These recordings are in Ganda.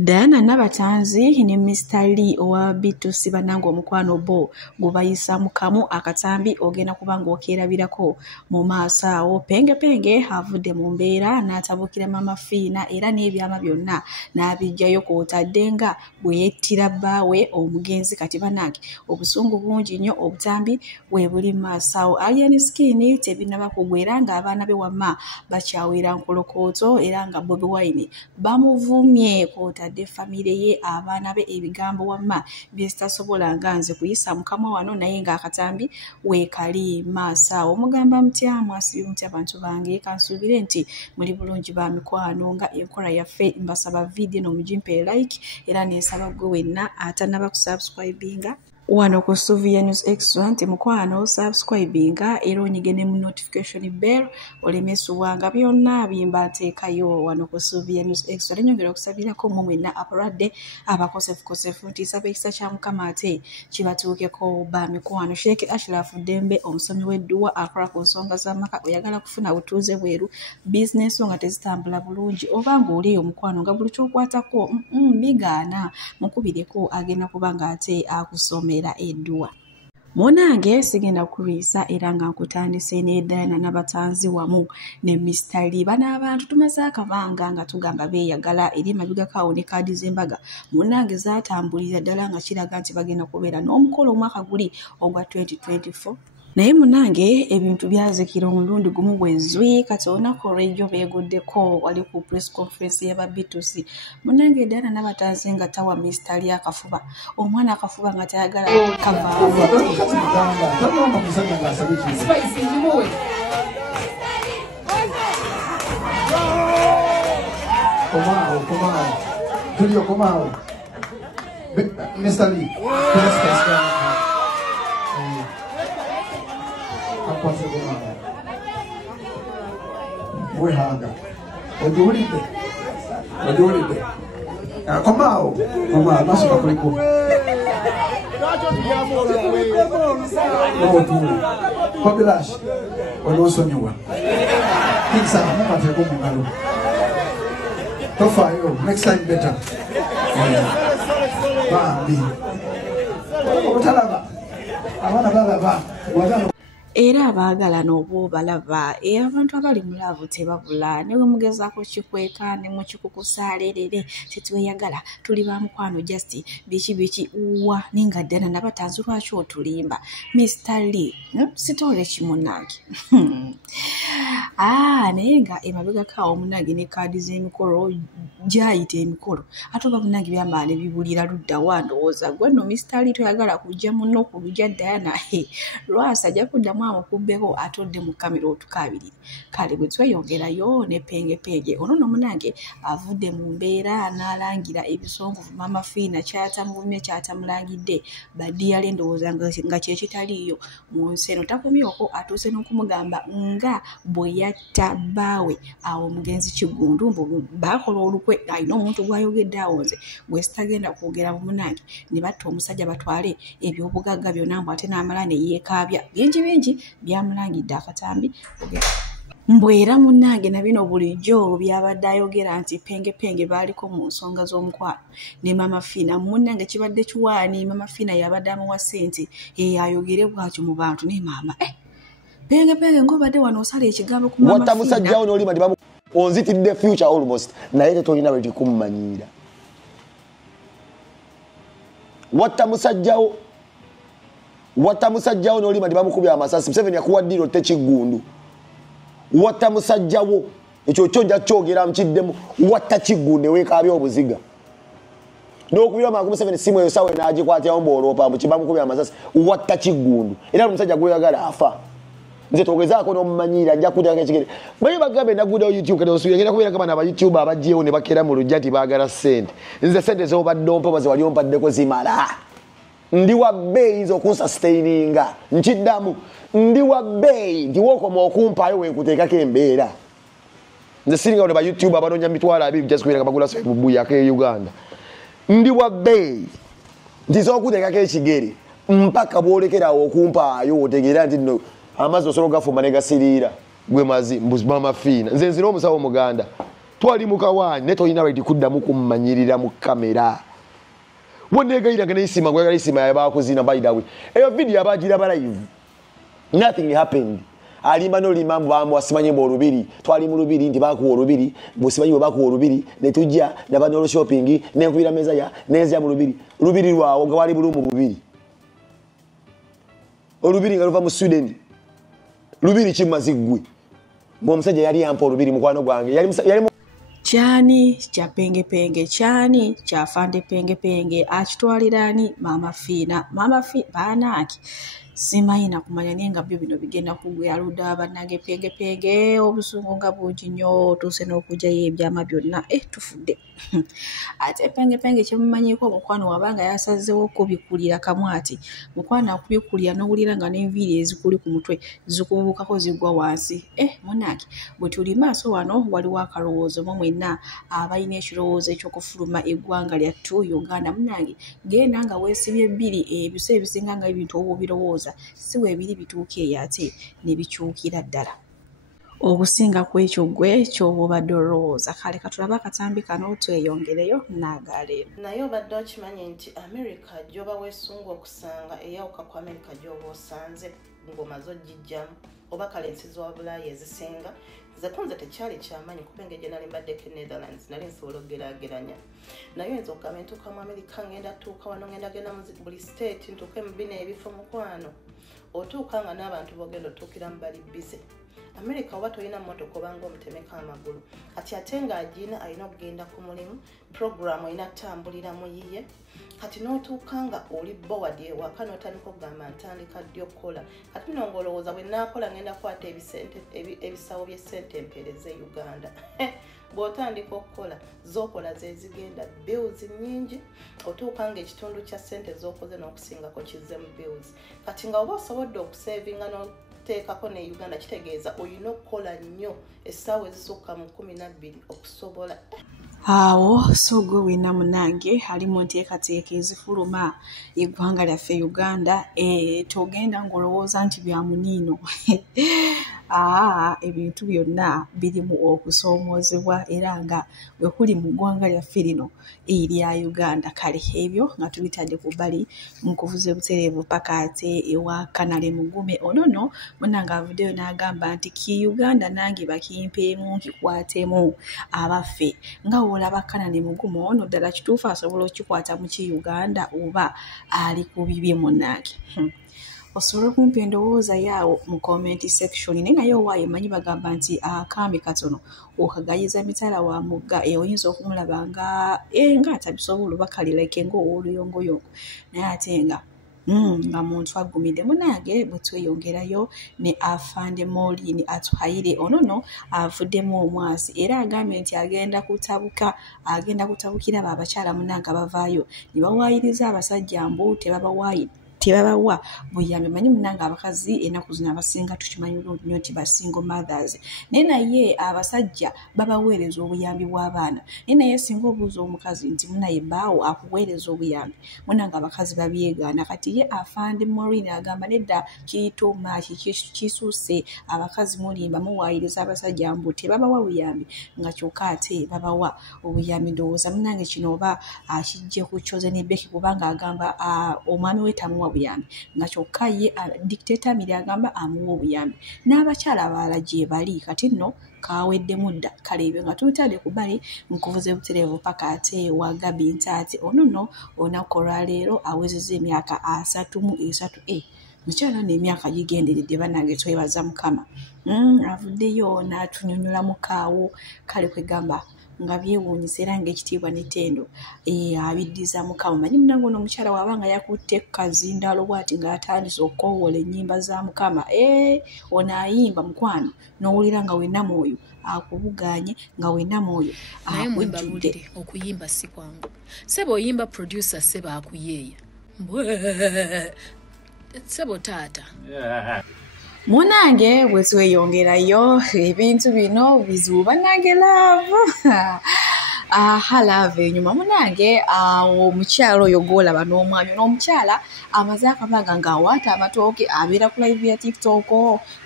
Diana Nabatanzi ne Mr. Lee owa B2C banango omukwano bo gubayisa mukamu akatambi ogenda kubanga okerabirako mu maaso awo penge havudde mu mbeera n'atabukira mama Fiina era n'ebyama byonna n'abijjayo kw'otaddenga bwe yettira bbaawe omugenzi kati banange obusungu bungi nnyo obutambi bwe buli maaso awo Alien Skin tebinaba kugwera ng'abaana be wamma bakyawera nkolokooto era nga Bobi Wine bamuvumye kw'otadde famire ye abaana be ebigambo wamma byesitasobola nga nze kuyisa mukama wano naye ng'akatambi weekali maaso awo mugamba mutya mwasibye mutya abantu bange kansuubire nti muli bulungi ba mikwano nga enkola yaffe mbasaba video n'omugimpe like era n'ensaba gwe wenna atanaba kusubscribinga wano ku Suvia News Extra nti mukwano subscribinga era onyigene mu notification bell olemesuwanga byonna bimba nteekayo wano ku Suvia News Extra nenyongera okusabirako mu mwenna aparadde abakosefu nti nsaba ekisa kya mukama ate kibatuukeko ba mikwano Sheikh Ashraf Dembe omusomi w'edduwa akola ku nsonga z'amaka oyagala kufuna butuuze bweru business nga tezitambula bulungi oba ng'oli omukwano nga buli kyokwatako bigaana mukubireko agenda kubanga ate akusomera edduwa Munange sigenda kulwisa era nga nkutandise ne Diana Nabatanzi wamu ne Mr. Lee bana abantu tumaze akabanga nga tugamba beeyagala eri mabigakaawo ne kaadi z'embaga munange zaatambulira ddala nga kiraga nti bagenda kubeera n'omukolo omwaka guli ogwa 2024 naye munange ebintu byazikira omulundi gumu bwezwi kati olunaku olw'ejjo beeguddeko wali ku press conference y'aba B2C munange Diana Nabatanzi nga tawa Mr. Lee akafuba omwana akafuba nga tayagala kavaamu Komao. Mr. Lee. Wehanga. Ojulide. Komao. Basi kuliko. Pobilash. Onosonywa. Kinsa mpate ko mungalo. Tofayo, next time better. Bambi. Otalaba. Abana baba. Wagano. Era abaagala n'obwo balaba abantu abali mu laavu tebabula ne bwe mugezaako kikweka ne mu kikukusaalerere tetweyagala tuli ba mukwano just biki uwa ninga Diana Nabatanzi lwaki otulimba Mr. Lee sitole kimunange naye nga emabegakaawo munange ne kaadi z'emikolo gyayita emikolo ate oba munange byambala ne bibulira ludda wa ndowooza gwe nno Mr. Lee toyagala kujja muno kulujja Diana lwasa ajja kuddamu amukubbeko atodde mu kamera otukaabirire kale bwe tweyongerayo ne penge ono no munange avudde mu mbeera n'alangira ebisongovu mama Fiina kyatamuvumye kyatamulangidde badiyale ndowooza nga kyekitaliiyo mu nsi eno takomyeko atuuse n'okumugamba nga bwe yatta bbaawe awo omugenzi Kigundu baakola olukwe alina omuntu gwayogedde awo nze gwe sitagenda kwogera mu munange ne batta omusajja batwale ebyobugagga byonna mbw ate n'amala ne yeekaabya bingi byamulangidde akatambi mbwera munange na bino bulijjo byabadde ayogera nti penge baaliko mu nsonga z'omukwano ne mama Fiina munange kibadde kiwaani mama Fiina yabadde amuwa ssente ayogere bwatyo mu bantu ne maama penge ngobadde wano osala ekigambo ku mama Fiina wata musajjawo n'olima ndibamu onzitidde future almost naye tetolina bwe tikummanyiira wata musajjawo n'olima ndibamukubya amasasi Museveni yakuwaddira otte Kigundu wata musajjawo ekyo kyojja kyogera mukiddemu wata Kigundu weekaabya obuziga n'okubira mangu Museveni simu eyo sawe n'agikwatirawo mbooloopa mukibamukubya amasasi wata Kigundu era omusajja gweyagala afa nze togezaako n'omumanyiira ajja kutaka ekigere bwe bagambe naguddewo YouTube kati osuubira ngenda kubeera kama n'aba-YouTube abajjeewo ne bakeera mu lujja nti baagala ssente nze ssente z'obadde ompa baze wali ompaddeko zimala ndi wa bbeeyi z'okunsustaininga nkiddamu ndi wa bbeeyi nti wookoma okumpaayo wenkuteekako embeera nze siringa ne ba-YouTube abanoonya mitwalo 2 just kubeera nga bagula buyaka e Uganda ndi wa bbeeyi nti z'okuteekako ekigere mpaka bw'olekerawo okumpaayo otegeera nti no amazzi osobola ogafumba ne gasiriira gwe mazi mama Fiina nze nzina omusawo Muganda twali mukawanyi ne toyina right kuddamu kummanyirira mu kamera wonegayira ngene isima gwagala isima yabakuzina by the way eyo video abagiraba live nothing happened alimba no limambo bamwasimanyi mu olubiri twali mu lubiri ndi bakuwa olubiri musimanyi bwe bakuwa olubiri ne tujja nabano shopping ne nkubira meza ya neza mu lubiri lwawo nga wali bulu mu bubiri olubiri nga luva mu Sweden lubiri kimazigwe mu musajja yali ampa olubiri mukwano gwange yali Chani cha penge chani cha fande penge achitwalirani mama fina banaki simaina kumanya nenga byo bino bigenda kugwa aluda banage penge obusungu nga buji nyo tuse n'okujja yebyama byonna tufudde ate penge kyemumanyiko mukwano wabanga yasazewo kubikulira kamwati mukwano akubikulira n'owulira nga n'enviiri ezikuli ku mutwe zikubukako zigwa wansi munaki bwe tuli maaso wano waliwo akalowoozo mu mwenna abayina ekirowoozo ekyokufuluma eggwanga lyattu Uganda munange genda nga weesibye bbiri ebise ebisinga nga ebintu obubirowooza si weebiri bituuka eyo ate ne bikyukira ddala okusinga kwekyo gwe ky'obadde olowooza kale katulaba akatambi kano tweyongereyo naagaleero naye obadde okimanyi nti America gy'oba weesunga okusanga eyawuka ku America gy'oba osanze ng'omaze ogijjamu oba kale ensi z'owa Bulaaya ezisinga zekunze tekyali kyamanyi kubenga gye nali mbaddeko Netherlands nali nsobola okugeraageranya naye oyinza okugamba ntuuka mu America ngenda tuuka wano ngenda genda mu buli state ntuuke mu bino ebifo mukwano otuuka nga n'abantu bogenda otuukira mu bali bize America oba toyina mmotoka obanga omutemeka amagulu kati ate ng'agina alina okugenda ku mulimu program olina tambuliramu yiye kati n'otuuka nga oli board ewaka n'otandika okugamba ntandika ddi okukola kati bino ng'olowooza bwe naakola ngenda kukwata ebisawo by'essente empeereza e Uganda bw'otandika okukola z'okola ze zigenda bills nnyingi otuuka nga ekitundu kya ssente z'okoze n'okusingako kizze mu bills kati nga oba osobodde okusevinga teekako ne Uganda kitegeeza olina okukola nnyo essaawa ezisukka mu 12 okusobola awo so gwe wina munange ali mu nteekateeka ezifuluma eggwanga lyaffe Uganda togenda ng'olowooza nti bya muniino ebintu byonna birimu okusoomoozebwa era nga bwe kuli mu ggwanga lyaffe lino erya Uganda kale ebyo nga tubitadde ku bbali nkuvuze butereevu paka ate ewa Kanale Mugume onono munange avuddeyo n'agamba nti ki Uganda nange bakimpeemu nkikwatemu abaffe nga olaba Kanale Mugume ono ddala kituufu asobola okukikwata mu ki Uganda oba ali ku bibye munange osobola okumpa endowooza yaawo mu comment section naye owaayo emanyi bagamba nti akambi katono okagayiza mitala wa mugga oyinza okumulaba nga atabisobola oba kalireke ng'owooluyongoyongo naye ate nga muntu agumidde munange bwe tweyongerayo ne Afande Maureen Atuhaire onono avuddemu omwasi era agambye nti agenda kutabukira abakyala munange abavaayo ne bawaayiriza abasajja mbu tebabawa buyambi manyi munange abakazi enaku zino abasinga tukimanyi bulungi nnyo nti basingle mothers naye abasajja babaweereza obuyambi bw'abaana naye singa obuuza omukazi nti munaye baawo akuweereza obuyambi munange abakazi babyegaana kati ye Afande Maureen agamba nedda kiyituma kisuuse abakazi mulimba muwaayiriza abasajja mbu tebabawa buyambi nga kyokka ate babawa obuyambi ndowooza munange kino oba akijje ku Chosen Becky kubanga agamba omwami we tamuwa buyambi nga kyokka ye dictator Miri agamba amuwa obuyambi n'abakyala abalala gye bali kati nno kaweddemu dda kale ebyo nga tubitadde ku bbali nkuvuze butereevu paka ate wa Gabi Ntaate onono olunaku olwaleero awezezza emyaka 33 mukyala n'emyaka gigenderedde bannange twebaza Mukama avuddeyo n'atunyonyola mukaawo kale kwegamba nga byewuunyisa era ng'ekitiibwa n'ettendo abiddiza Mukama manyi munange ono omukyala wabanga yakutte kazindaalo bw'ati ng'atandise okukoowoola ennyimba za Mukama ono ayimba mukwano n'owulira nga wenna mwoyo akubuganye nga wenna mwoyo naye mwembabulire okuyimba si kwangu sebo oyimba producer sebo akuyeeya sebo taata munange bwe tweyongerayo ebintu bino bizibu bannange laavu halave enyuma munange omukyalo oyo gwolaba n'omwami n'omukyala amaze akabaga ng'awaata amatooke abeera ku live ya TikTok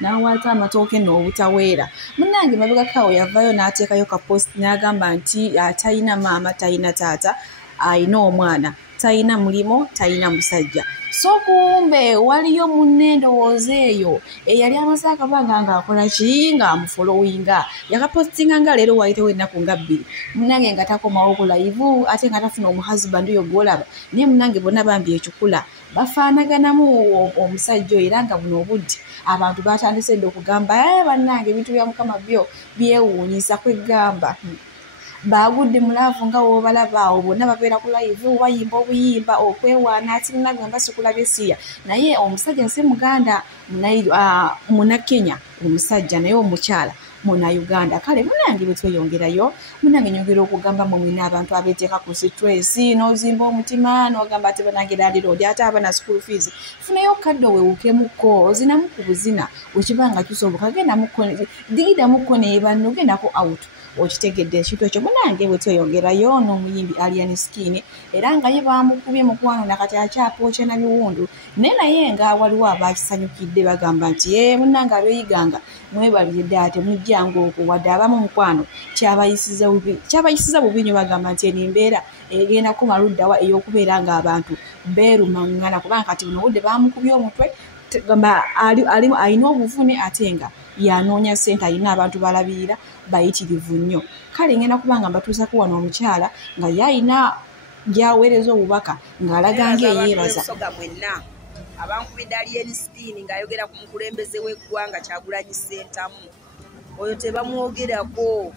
n'awaata amatooke n'obutaweera munange mabegakawo yavayo n'ateekayo ka post n'agamba nti talina maama talina taata ayina omwana talina mulimo talina musajja so kumbe waliyo munne ndowooza eyo eyali amaze akabaga ng'akola ki ng'amufolowinga yakapostinga nga leero wayitewo ennaku nga 2 munange nga takomawo ku live ate nga tafuna omuhusband oyo gwolaba naye munange bonna bambi ekikula bafaanaganamu omusajja oyo era nga buno obudde abantu batandise dde okugamba bannange ebintu bya mukama byo byewuunyisa kwegamba bagudde mulaavu nga wobalaba awo bonna babeera ku live bayimba obuyimba okwewaana ati munagamba sikulabye siya naye omusajja nsi muganda muna Kenya omusajja naye omukyala muna Uganda kale munange betweyongerayo munange nyongera okugamba mwina abantu abeteeka ku stress n'ozimba omutima n'ogamba ati banange dali road ate abana school fees funayo kaddo weewukemuko ozinamu ku buzina wekibanga kisoboka genda muko digida muko ne banno gendako out okitegedde ekintu ekyo munange bwetweyongerayo n'omuyimbi Alien Skin era nga ye bamukubye mukwano nakati akyapooca na biwundu naye naye nga waliwo abakisanyukidde bagamba nti munange abeeyiganga mwebalidde ate mujjanga okwo wadde abamu mukwano kyabayisiza bubi nnyo bagamba nti enimbeera egenda kumaluddawa ey'okubeera ng'abantu beerumangana kubanga kati buno budde bamukubye omutwe gamba alina obuvune ate nga yanoonya ssente alina abantu balabirira bayitirivu nnyo kale ngenda kubanga mbatuusako wano omukyala nga yalina gyaweereza obubaka ng'alaga ng'eyeebaza abankubidde Alien Skin ng'ayogera ku mukulembeze w'eggwanga Kyagulanyi Ssentamu oyo tebamwogerako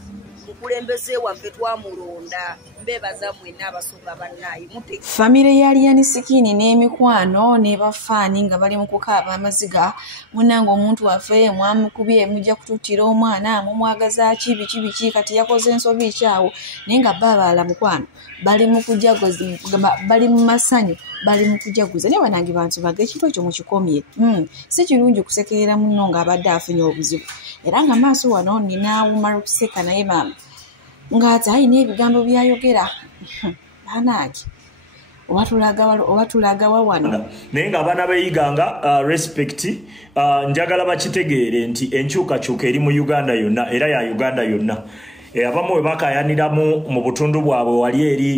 mukulembeze waffe twamulonda mbebaza mwenna abasonga bannaye famire ya Alien Skin n'emikwano ne bafaani nga bali mu kukaaba amaziga munange omuntu waffe mwamukubye mujja kututtira omwana mumwagaza biki kati yakoze ensobi kyawo naye nga babaala mukwano bali mu kujaguza bali mu masanyu bali mu kujaguza naye banange bantu bage ekintu ekyo mukikomye si kirungi kusekerera munno ng'abadde afunye obuzibu era nga maaso wano ninaawuma okuseka naye maama ng'ate ayina ebigambo byayogera banaaki obatulaga wawano naye ng'abaana beeyiganga respect njagala bakitegeere nti enkyukakyuka eri mu Uganda yonna era ya Uganda yonna abamu we bakayaniramu mu butundu bwabwe wali eri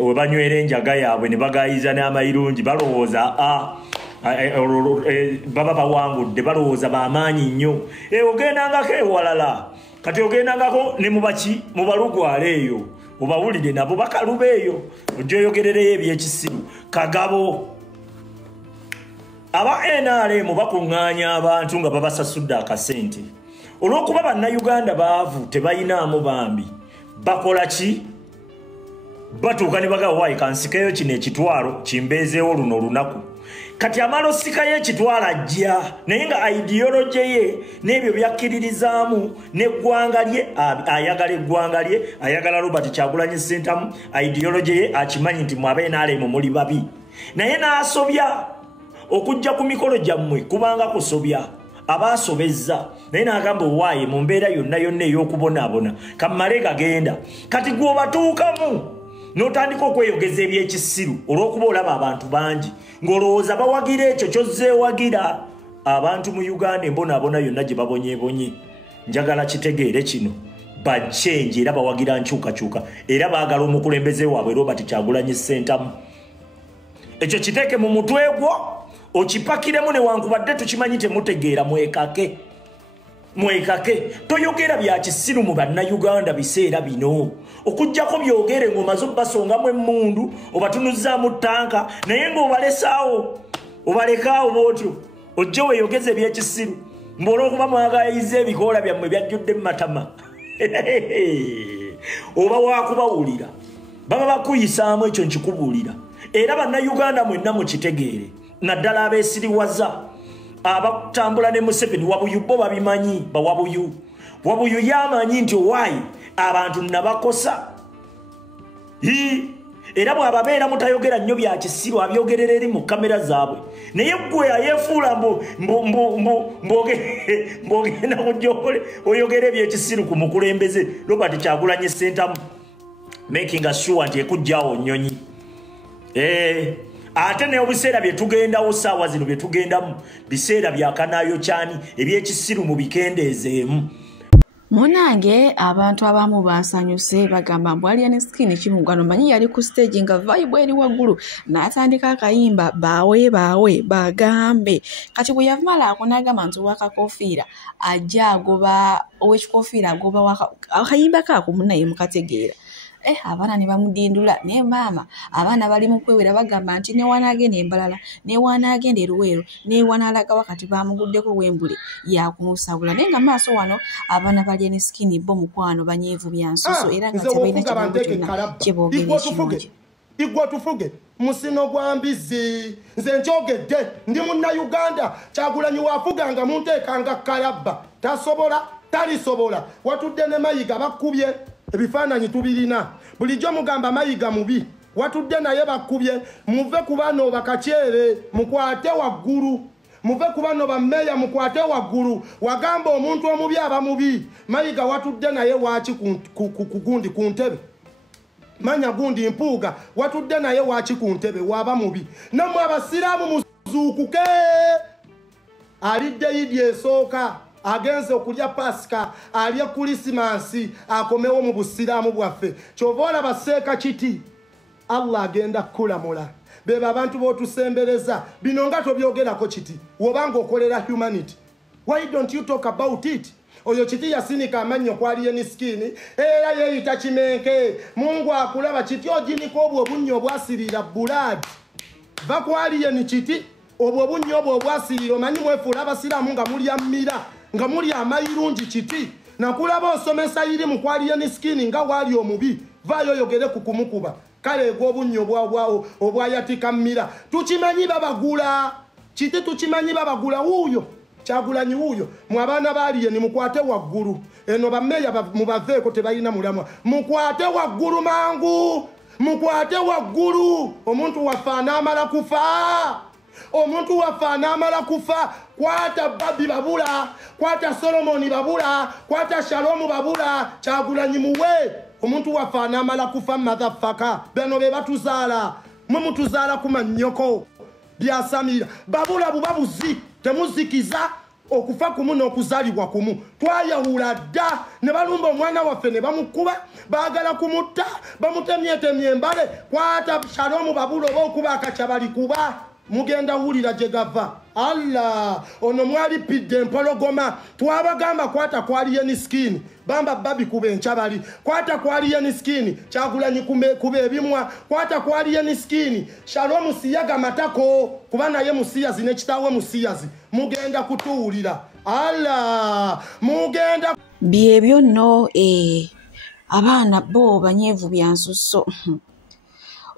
we banywera enjaga yaabwe ne bagayiza n'amayirungi balowooza baba bawangudde balowooza bamaanyi nnyo ogendangako ewalala kati ogendangako ne mubaki mu balugwala eyo obawulire nabo bakaluba eyo ojja oyogerereyo ebyekisiru kagabo aba NRM bakuŋŋaanya abantu nga babasasudde akasente olw'okuba bannayuganda baavu tebayinaamu bambi bakola ki batuuka ne bagaba waayi kansikeyo kino ekitwalo kimbeezeewo luno olunaku kati amala osikayo ekitwalo ajja naye nga ideology ye n'ebyo byakkiririzaamu n'eggwanga lye ayagala eggwanga lye ayagala Robert Kyagulanyi Ssentamu ideology ye akimanyi nti mwabe NRM muli babi naye n'asobya okujja ku mikolo gyammwe kubanga kusobya abasobezza naye n'agamba owaaye mu mbeera yonna ey'okubonaabona kammale gagenda kati gw'obatuukamu n'otandika okweyogeza ebyekisiru olw'okuba olaba abantu bangi ng'olowooza bawagira ekyo kyozzeewagira abantu mu Uganda embonaabona yonna gye babonyeebonye njagala kitegeere kino bachenji era bawagira nkyukakyuka era baagala omukulembeze waabwe Robert Kyagulanyi Ssentamu ekyo kiteeke mu mutwe gwo okipakiremu newankubadde tukimanyi temutegeera mwekake toyogera bya kisiru mu bannayuganda biseera bino okujjako byogere ng'omaze obbasongamu emmundu obatunuzzaamu ttanka naye ng'obalesaawo obalekaawo bootyo ojje weeyogeze ebyekisiru ng'olw'okuba mwagayiza ebikoola byammwe byajjudde mu matama oba wakubawulira baba bakuyisaamu ekyo nkikubuulira era bannayuganda mwenna mukitegeere naddala abeesiriwaza abatambula ne Museveni wabuyu bo babimanyi bawabuyu wabuyu yamanyi nti owaayi abantu nabakosa era bw'ababeera mutayogera nnyo bya kisiru abyogerera eri mu kamera zaabwe naye ggwe ayeefuula mbogenda kujja oyogera ebyekisiru ku mukulembeze Robert Kyagulanyi Ssentamu making sure nti ekujjawo nnyonyi ate n'obuseera bye tugendawo ssaawa zino bye tugendamu biseera byakanaayo kyani ebyekisiru mu bikendeezeemu. Munange abantu abamu basanyuse bagamba mbu Alien Skin Kimugano manyi yali ku stage nga vibe eri waggulu n'atandika akayimba baawe bagambe kati bwe yavumala akunagamba nti wakakofiira ajja agoba ow'ekikofiira agoba akayimba kaako munaye mukategeera. Abaana ne bamudindula ne maama abaana bali mu kwewera bagamba nti ne wanaagenda embalala ne wanaagenda eruweero ne wanaalaga wakati bamuguddeko wembule yakumusabula naye nga maaso wano abaana bali Alien Skin bo mukwano banyeevu byansuso era nga tebalina kyeboogera ekirungi. Igwa tufuge musino gwa mbizi nze njogedde ndi Munnayuganda Kyagulanyi waafuganga munteekanga kalabba tasobola talisobola watudde ne Mayiga bakubye ebifaananyi tubirina bulijjo mugamba Mayiga mubi watudde naye bakubye muve ku bano bakakyere mukwate waggulu muve ku bano bammeeya mukwate waggulu wagamba omuntu omubi aba mubi Mayiga watudde naye waaki ku gundi ku ntebe manya gundi mpuuga watudde naye waaki ku ntebe waba mubi nammwe abasiraamu muzuukuke alidde Idi esooka agenze okulya Pasika alye Kulisimasi akomewo mu busiraamu bwaffe kyova olaba seeka kiti Allah agenda kukulamula beba abantu b'otusembereza bino nga tobyogerako kiti wobanga okolera humanity. Why don't you talk about it? Oyo kiti yasinika amannyo ku Alien Skin era yeeyita Kimenke Mungu akulaba kiti oginiko obwo obunnyo obwasirira bulad va ku Alien kiti obwo obunnyo obwo obwasirira omanyi mwefuula abasiraamu nga mulya mmira nga muli amayirungi kiti nakulaba osomesa iri mu ku Alien Skin nga waali omubi vaayo oyogere ku kumukuba kale egw'obunnyo obwayatika mmira tukimanyi babagula kiti tukimanyi babagula wuuyo Kyagulanyi wuuyo mu abaana baaliye ni mukwate waggulu eno bammeeya mubaveeko tebalina mulamwa mukwate waggulu mangu mukwate waggulu omuntu wafaana amala kufa omuntu wafaana amala kufa kwata Babi babula kwata Solomoni babula kwata Shalomu babula Kyagulanyi muwe omuntu wafaana amala kufa motherfucker bano be batuzaala mumutuzaala kumanyoko byasamira babula bubabuzi temuzikiza okufa kumu n'okuzaalibwa kumu twayawula dda ne balumba omwana waffe ne bamukuba baagala kumutta bamutemyetemye embale kwata Shalomu babula oba okuba akakyabali kuba mugenda wulira gye gava Allah ono mwali pidde empologoma twabagamba kwata ku Alien Skin bamba Babi kuba enkyabali kwata ku Alien Skin Kyagulanyi kuba ebimwa kwata ku Alien Skin Shalomu siyaga matako kuba naye musiyazi n'ekitaawe musiyazi mugenda kutuwulira Allah mugenda byebyo nno abaana bo banyeevu byansuso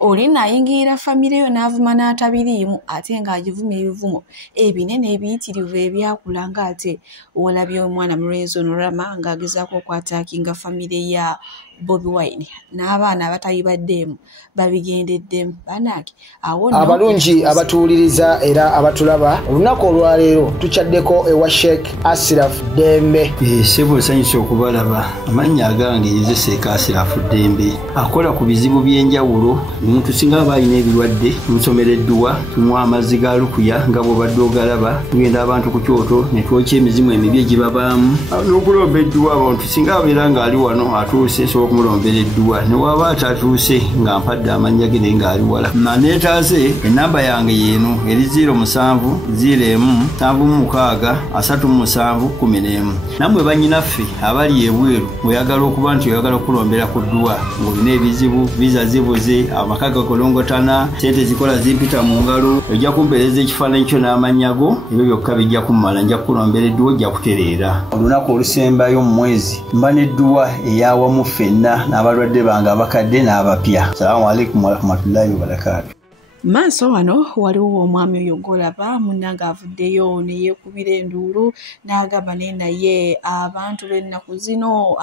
oli nayingira famire yo n'avuma n'atabiriimu ate ng'agivuma ebivumo ebinene ebiyitirivu ebyakula ng'ate olabye omwana mulenzi ono Rama ng'agezaako okwataakinga famire ya Bobi Wine n'abaana abatayibaddeemu babigendeddemu banaaki abalungi abatuwuliriza era abatulaba olunaku olwaleero tukyaddeko ewa Sheikh Ashraf Dembe sebo nsanyusa okubalaba amannya agange yeze Sheikh Ashraf Dembe akola ku bizibu by'enjawulo omuntu singa aba alina ebirwadde tumusomereddwa tumuwa amazzi ga lukuya nga bw'obadde ogalaba tugenda abantu ku kyoto ne twokya emizimu emibi egibabaamu n'okulomba edduwa abantu singa abeera ng'ali wano atuuse okumulombera edduwa ne waba atatuuse nga mpadde amannya ge naye ng'ali wala neetaase ennamba yange yeeno eri 0707763711 nammwe bannyinaffe abali ebweru oyagala okuba nti oyagala okulombera ku dduwa ng'olina ebizibu viza zibuze amaka gakolongotana sente zikola zimpita mu ngalo ojja kumpeereza ekifaananyi kyo n'amannya go ebyo byokka bijja kummala nja kukulombera edduwa ojja kutereera olunaku olusembayo mu mwezi mba n'edduwa eyawamu ffenna n'abalwadde bange abakadde n'abapya. Assalamu alaikum warahmatullahi wabarakatuh. Maaso wano waliwo omwami oyo golaba munnange avuddeyo ne yeekubira enduulu n'agamba naye abantu b'ennaku zino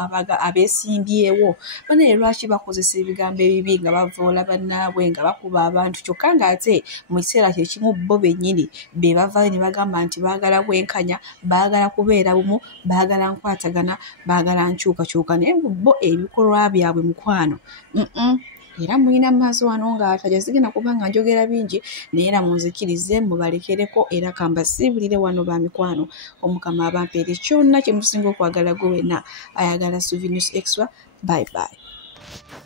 abeesimbyewo banaye lwaki bakozesa ebigambo ebibi nga bavoola bannaabwe nga bakuba abantu kyokka ng'ate mu kiseera kye kimu bo bennyini be bavaayo ne bagamba nti baagala bwenkanya baagala kubeera bumu baagala nkwatagana baagala nkyukakyuka naye bo ebikolwa byabwe mukwano era mulina maaso wano ng'ataja sigenda kuba nga njogera bingi naye era munzikirize mubalekereko era kambasiibulire wano ba mikwano omukama abampeere kyonna kye musinga okwagala gwe wenna ayagala Suvi News Extra. Bye bye.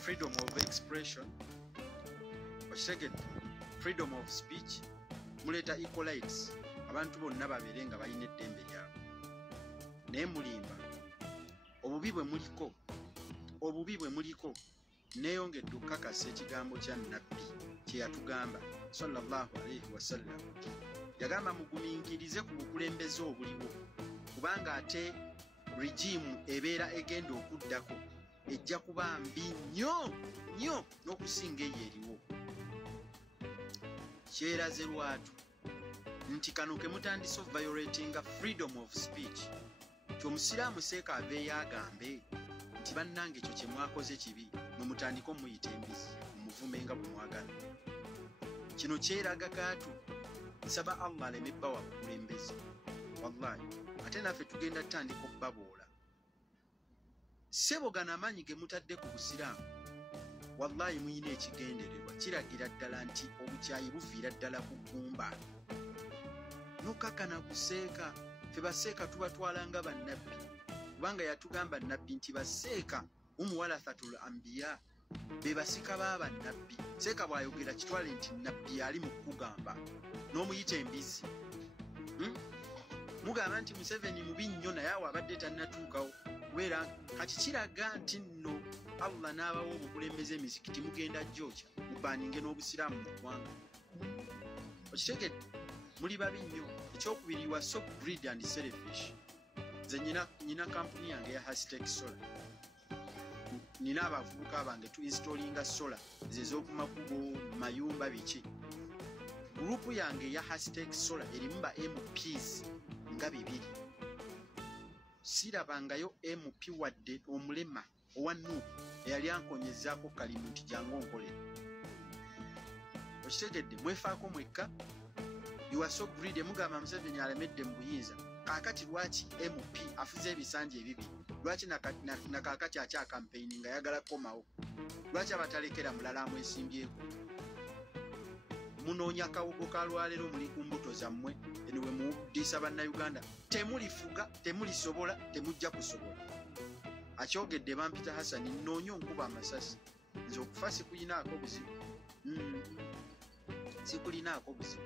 Freedom of expression, freedom of speech, muleta equal rights, abantu bonna babeere nga balina eddembe lyabwe. Naye mulimba obubi bwe muliko neeyongedde okukakasa ekigambo kya nabbi kye yatugamba sallallahu alaihi wasallam. Yagamba mugumiikirize ku bukulembeze obuliwo kubanga ate regimu ebeera egenda okuddako ejja kuba mbi nnyo n'okusinga eyo eriwo. Kyeraze lwatu nti kano ke mutandise violatinga freedom of speech kyomusiraamu seeka aveeyo agambe nti bannange ekyo kye mwakoze kibi mumutandika omuyita embizi mumuvumenga bwemwagala. Kino kyeraga gaatu nsaba Allah aleme bbawa bukulembeze wallahi ate naffe tugenda tutandika okubaboola sebogana amaanyi ge mutadde ku busiraamu wallahi muyina ekigendererwa kiragira ddala nti obukyayi buviira ddala ku ggumba nokakana kuseeka ffe baseeka tubatwalanga bannabbi kubanga yatugamba nabbi nti baseeka umuwalathatul anbiya be basika b'abannabbi. Seeka bw'ayogera kitwale nti nabbi ali mu kugamba n'omuyita embizi. Mugamba nti Museveni mubi nnyo naye awo abadde tannatuukawo kubeera kati kiraga nti nno Allah n'abawo obukulembeze emizikiti mugenda jjokya mubaninge n'obusiraamu mu ggwanga. Okitegedde muli babi nnyo. Ekyokubiri wa so greedy and selfish. Nze nyina kampuni yange ya Hashtag Solar. Nina abavubuka bange tu installinga solar zez'okumakubo mayumba biki. Gurupu yange ya Hashtag Solar erimu ba MPs nga 2. Sirabangayo MP wadde omulema owa Nuupu eyali ankonyezaako kalimu nti jangu onkolera. Okitegedde mwefaako mwekka. You are so greedy. Mugamba Museveni alemedde mu buyinza. Kaakati lwaki MP afuze ebisanja ebibi? Lwaki na kaakati akya campaigning nga yagala komawo? Lwaki abatalekera mulala amwesimbyeko? Munoonya kawugo ka lwaleero muli ku mbuto zammwe eniwe muddisa bannayuganda. Temulifuga, temulisobola, temujja kusobola. Akyogedde Bampita Hassan nnoonya onkuba amasasi. Nze okufa sikulinaako buzibu. Sikulinaako buzibu.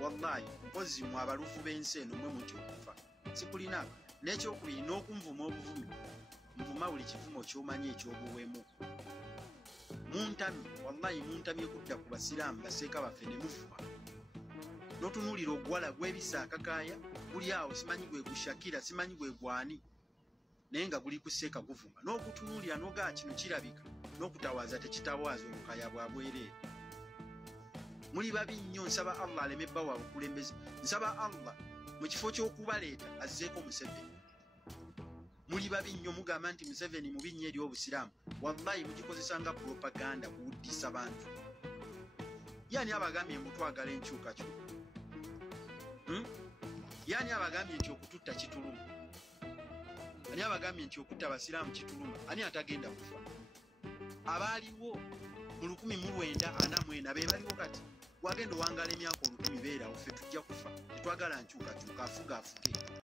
Wallahi mpozi mu abalufu b'ensi eno mwe muti okufa sikulinaako. N'ekyokubiri n'okunvuma obuvumi nvuma buli kivumo ky'omanyi ekyobuwemu. Muntami wallahi muntamye kudda ku basiraamu baseeka baffe ne mufuma n'otunuulira ogwala gw'ebisa akakaaya guli awo simanyi gwe gushakira simanyi gwe gwani naye nga guli kuseeka guvuma n'okutunuulira n'ogaa kino kirabika n'okutawaaza tekitawaaza obukaya bwa bwereere. Muli babi nnyo. Nsaba Allah aleme bbawa bukulembeze. Nsaba Allah mu kifo ky'okubaleeta azzeeko Museveni. Muli babi nnyo. Mugamba nti Museveni mubi nnyo eri obusiraamu. Wallahi mugikozesa nga propaganda kuwuddisa bantu. Yani abagambye mutwagala enkyukakyuka. Yani abagambye nti okututta kituluma. Ani abagambye nti okutta abasiraamu kituluma. Ani atagenda kufa? Abaaliwo mu 1944 be baliwo kati. Wagenda wangala emyaka 1000 beerawo ffe tujja kufa. Tetwagala nkyukakyuka afuge.